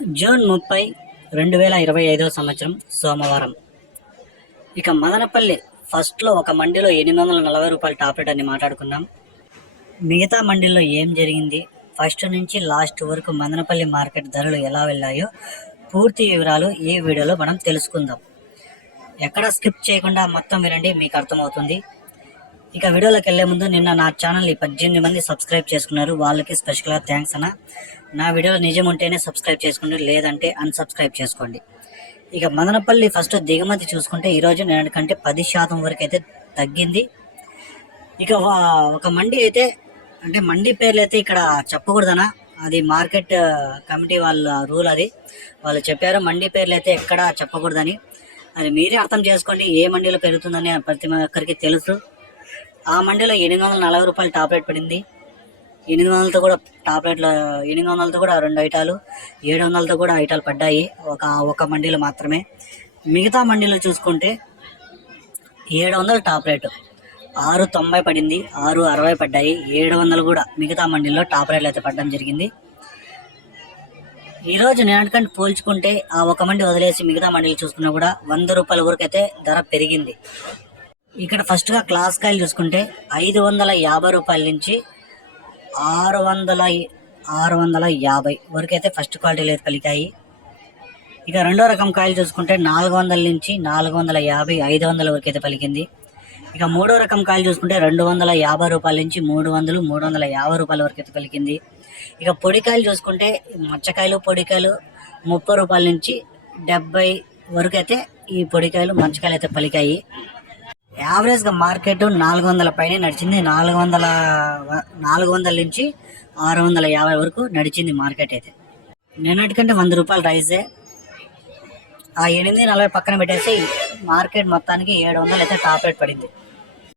June 30, 2025 సంవత్సరం సోమవారం. ఇక మదనపల్లి ఫస్ట్లో ఒక మండీలో 840 రూపాయలు టాప్ రేట్ అని మాట్లాడుకున్నాం. మిగతా మండీల్లో ఏం జరిగింది, ఫస్ట్ నుంచి లాస్ట్ వరకు మదనపల్లి మార్కెట్ ధరలు ఎలా వెళ్ళాయో పూర్తి వివరాలు ఈ వీడియోలో మనం తెలుసుకుందాం. ఎక్కడ స్కిప్ చేయకుండా మొత్తం వినండి, మీకు అర్థమవుతుంది. ఇక వీడియోలోకి వెళ్లే ముందు, నిన్న నా ఛానల్ని 18 మంది సబ్స్క్రైబ్ చేసుకున్నారు, వాళ్ళకి స్పెషల్గా థ్యాంక్స్ అన్న. నా వీడియోలో నిజం ఉంటేనే సబ్స్క్రైబ్ చేసుకోండి, లేదంటే అన్సబ్స్క్రైబ్ చేసుకోండి. ఇక మదనపల్లి ఫస్ట్ దిగుమతి చూసుకుంటే ఈరోజు నేటికంటే 10% వరకు అయితే తగ్గింది. ఇక ఒక మండి అయితే, అంటే మండి పేర్లు అయితే ఇక్కడ చెప్పకూడదనా, అది మార్కెట్ కమిటీ వాళ్ళ రూల్, అది వాళ్ళు చెప్పారు. మండి పేర్లు అయితే ఎక్కడ చెప్పకూడదని, అది మీరే అర్థం చేసుకోండి. ఏ మండీలో పెరుగుతుందని ప్రతి ఒక్కరికి తెలుసు. ఆ మండీలో 840 రూపాయలు టాప్ రేట్ పడింది. 800తో కూడా టాప్ రేట్లో, 800తో కూడా 2 ఐటాలు, 700తో కూడా ఐటాలు పడ్డాయి ఒక మండీలో మాత్రమే. మిగతా మండీలో చూసుకుంటే 700 టాప్ రేటు, 690 పడింది, 660 పడ్డాయి, 700 కూడా మిగతా మండీల్లో టాప్ రేట్లు అయితే పడడం జరిగింది. ఈరోజు నేటికంటే పోల్చుకుంటే ఆ ఒక మండి వదిలేసి మిగతా మండీలు చూసుకున్నా కూడా 100 రూపాయల వరకు అయితే ధర పెరిగింది. ఇక్కడ ఫస్ట్గా క్లాస్ కాయలు చూసుకుంటే 550 రూపాయల నుంచి 650 వరకు అయితే ఫస్ట్ క్వాలిటీలు అయితే పలికాయి. ఇక రెండో రకం కాయలు చూసుకుంటే 400 నుంచి 450, 500 వరకు అయితే పలికింది. ఇక మూడో రకం కాయలు చూసుకుంటే 250 రూపాయల నుంచి 300, 350 రూపాయల వరకు అయితే పలికింది. ఇక పొడికాయలు చూసుకుంటే మచ్చకాయలు, పొడికాయలు 30 రూపాయల నుంచి 70 వరకు అయితే ఈ పొడికాయలు, మచ్చకాయలు అయితే పలికాయి. యావరేజ్గా మార్కెట్ 400 పైన నడిచింది. 400 నుంచి 650 వరకు నడిచింది మార్కెట్ అయితే. నిన్నటికంటే 100 రూపాయలు రైజే. ఆ 840 పక్కన పెట్టేసి మార్కెట్ మొత్తానికి 700 అయితే టాప్ రేట్ పడింది.